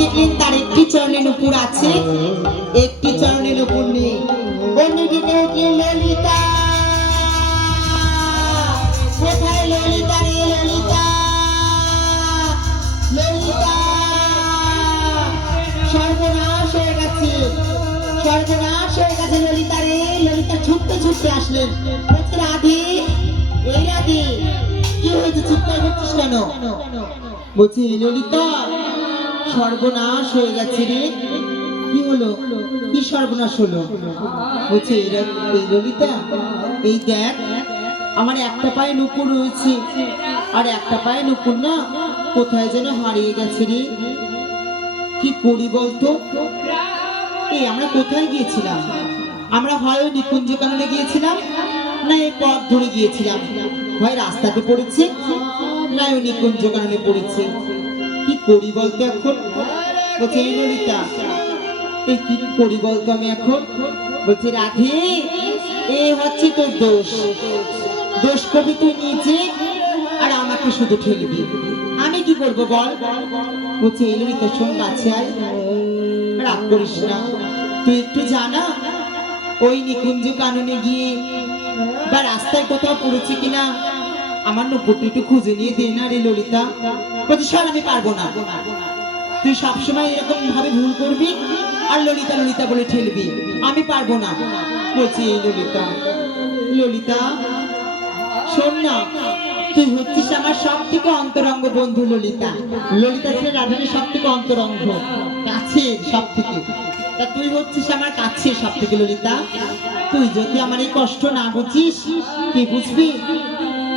দেখলেন তার একটি চরণে নুপুর আছে, একটি চরণে নুপুর নেই। অন্যদিকে ললিতা, কোথায় ললিতা রে ললিতা, ললিতা সর্বনাশ হয়ে গেছে, সর্বনাশ হয়ে গেছে ললিতা রে। ললিতা ছুটতে ছুটতে আসলেন, বলছে রাধে, এই রাধে কি হয়েছে, চিৎকার করছিস কেন? বলছি ললিতা সর্বনাশ হয়ে গেছে রে। কি হলো, কি সর্বনাশ হলো? বলছে এই ললিতা, এই দেখ আমার একটা পায়ে নুপুর রয়েছে, আর একটা পায়ে নুপুর না কোথায় যেন হারিয়ে গেছে রে। কি করি বলতো? এই আমরা কোথায় গিয়েছিলাম? আমরা হয় ওই নিকুঞ্জ কাননে গিয়েছিলাম, না এই পথ ধরে গিয়েছিলাম, হয় রাস্তাতে পড়েছে, না ওই নিকুঞ্জ কাননে পড়েছে। কি করি বলতো এখন? বলছে এই ললিতা, এই কি করি বলতো আমি এখন? বলছে রাধে, এ হচ্ছে তোর দোষ, দোষ কবি তুই নিচে আর আমাকে শুধু ঠেলবি, আমি কি করবো বল? বলছে এই ললিতা শোন, কাছে আয়, রাগ করিস না, তুই একটু জানা ওই নিকুঞ্জ কাননে গিয়ে বা রাস্তায় কোথাও পড়েছে কিনা আমার নুপুরটা একটু খুঁজে নিয়ে দে না রে ললিতা। বলছি সর, আমি পারবো না, তুই সবসময় এরকম ভাবে ভুল করবি আর ললিতা ললিতা বলে ঠেলবি, আমি পারবো না। বলছি এই ললিতা, ললিতা শোন না, তুই হচ্ছিস আমার সব থেকে অন্তরঙ্গ বন্ধু ললিতা। ললিতা ছিল রাধানের সব থেকে অন্তরঙ্গ, কাছে সব থেকে, তা তুই হচ্ছিস আমার কাছে সব থেকে ললিতা। তুই যদি আমার এই কষ্ট না বুঝিস কি বুঝবি?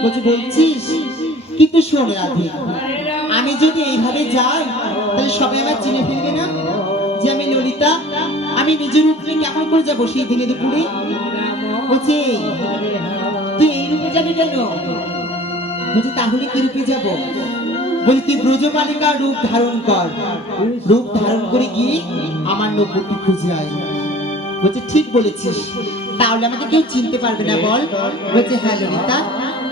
বলছি বলছিস, কিন্তু শোন রাধে, আমি যদি এইভাবে যাই তাহলে সবাই আমার চিনে ফেলবে না যে আমি ললিতা? আমি নিজের রূপ নিয়ে কেমন করে যাবো সেই দিনে দুপুরে? বলছি তুই এই রূপে যাবি কেন? বলছি তাহলে কি রূপে যাব? বলছি তুই ব্রজবালিকার রূপ ধারণ কর, রূপ ধারণ করে গিয়ে আমার নপুরটি খুঁজে আয়। বলছে ঠিক বলেছিস, তাহলে আমাকে কেউ চিনতে পারবে না বল? বলছে হ্যাঁ ললিতা,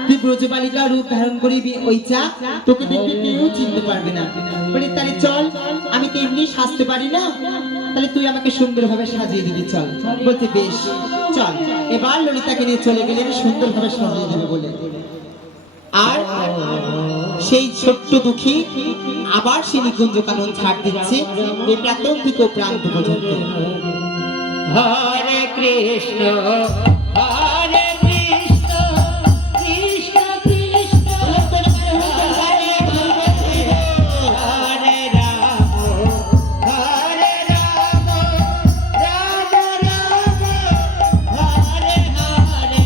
তুই ব্রজবালিকার রূপ ধারণ করবি, ওই চা তোকে দেখবি কেউ চিনতে পারবে না। বলি তাহলে চল, আমি তো এমনি সাজতে পারি না, তাহলে তুই আমাকে সুন্দরভাবে সাজিয়ে দিবি, চল। বলতে বেশ চল। এবার ললিতাকে নিয়ে চলে গেলেন সুন্দরভাবে সাজিয়ে দেবে বলে। আর সেই ছোট্ট দুঃখী আবার সে নিকুঞ্জ কানন ছাড় দিচ্ছে এই প্রান্তর থেকে প্রান্ত পর্যন্ত। হরে কৃষ্ণ হরে কৃষ্ণ কৃষ্ণ কৃষ্ণ হরে হরে রাম হরে রাম রাম রাম হরে হরে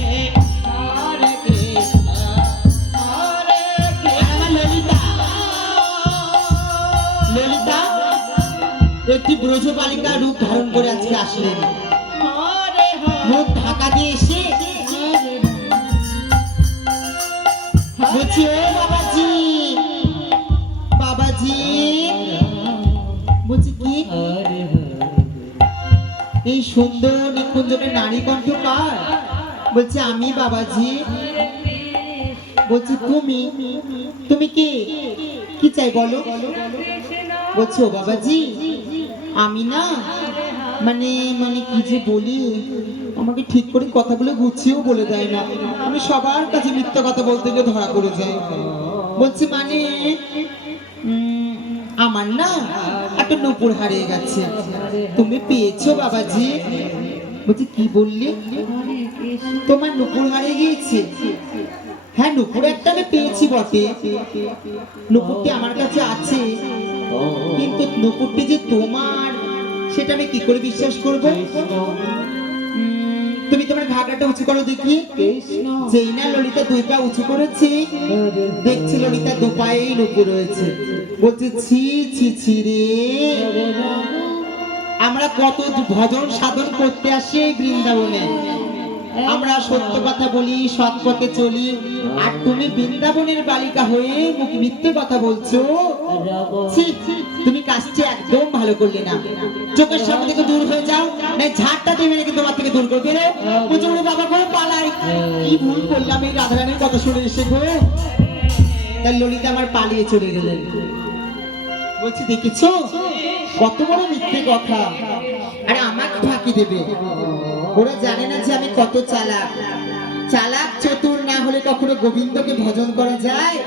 হরে কৃষ্ণ হরে কৃষ্ণ। ললিতা, ললিতা একটি ব্রজবালিকার রূপ ধারণ করে আজকে আসলেন। মুখ ঢাকা দিয়ে এসে বলছি ও বাবাজি, বাবাজি। বলছি কি এই সুন্দর নিকুঞ্জনের নারী কণ্ঠ কার? বলছে আমি বাবাজি। বলছি তুমি, তুমি কে, কি চাই বলো? বলছি ও বাবাজি, আমি না মানে মানে কি যে বলি, আমাকে ঠিক করে কথাগুলো গুছিয়েও বলে দেয় না, আমি সবার কাছে মিথ্যা কথা বলতে গিয়ে ধরা পড়ে যাই। বলছি মানে আমার না একটা নুপুর হারিয়ে গেছে, তুমি পেয়েছো বাবাজি? বলছি কি বললি, তোমার নুপুর হারিয়ে গিয়েছে? হ্যাঁ নুপুর একটা আমি পেয়েছি বটে, নুপুরটি আমার কাছে আছে, কিন্তু নুপুরটি যে তোমার সেটা আমি কি করে বিশ্বাস করবো? তুমি তোমার ঘাগড়াটা উঁচু করো দেখি। যেই না ললিতা দুই পা উঁচু করেছে, দেখছি ললিতা দু পায়েই নুপুর রয়েছে। বলছে ছি ছি ছি রে, আমরা কত ভজন সাধন করতে আসি এই বৃন্দাবনে, আমরা সত্য কথা বলি, সৎ পথে চলি, আর তুমি বৃন্দাবনের বালিকা হয়ে মুখে মিথ্যে কথা বলছো। তুমি কাজটি একদম ভালো করলে না, চোখের সামনে থেকে দূর হয়ে যাও, না ঝাড়টা দেবে নাকি তোমার থেকে দূর করবে রে। বলছে বাবা গো পালাই, কি ভুল করলাম এই রাধারানীর কথা শুনে এসে গো। তাই ললিতা আমার পালিয়ে চলে গেলেন। বলছি দেখেছো কত বড় মিথ্যে কথা, আরে আমাকে ফাঁকি দেবে। ওরা জানে না যে আমি কত চালাক। চালাক চতুর না হলে কখনো গোবিন্দকে ভজন করা যায়?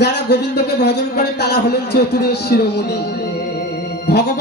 যারা গোবিন্দকে ভজন করে তারা হলেন চতুরের শিরোমণি। ভগবান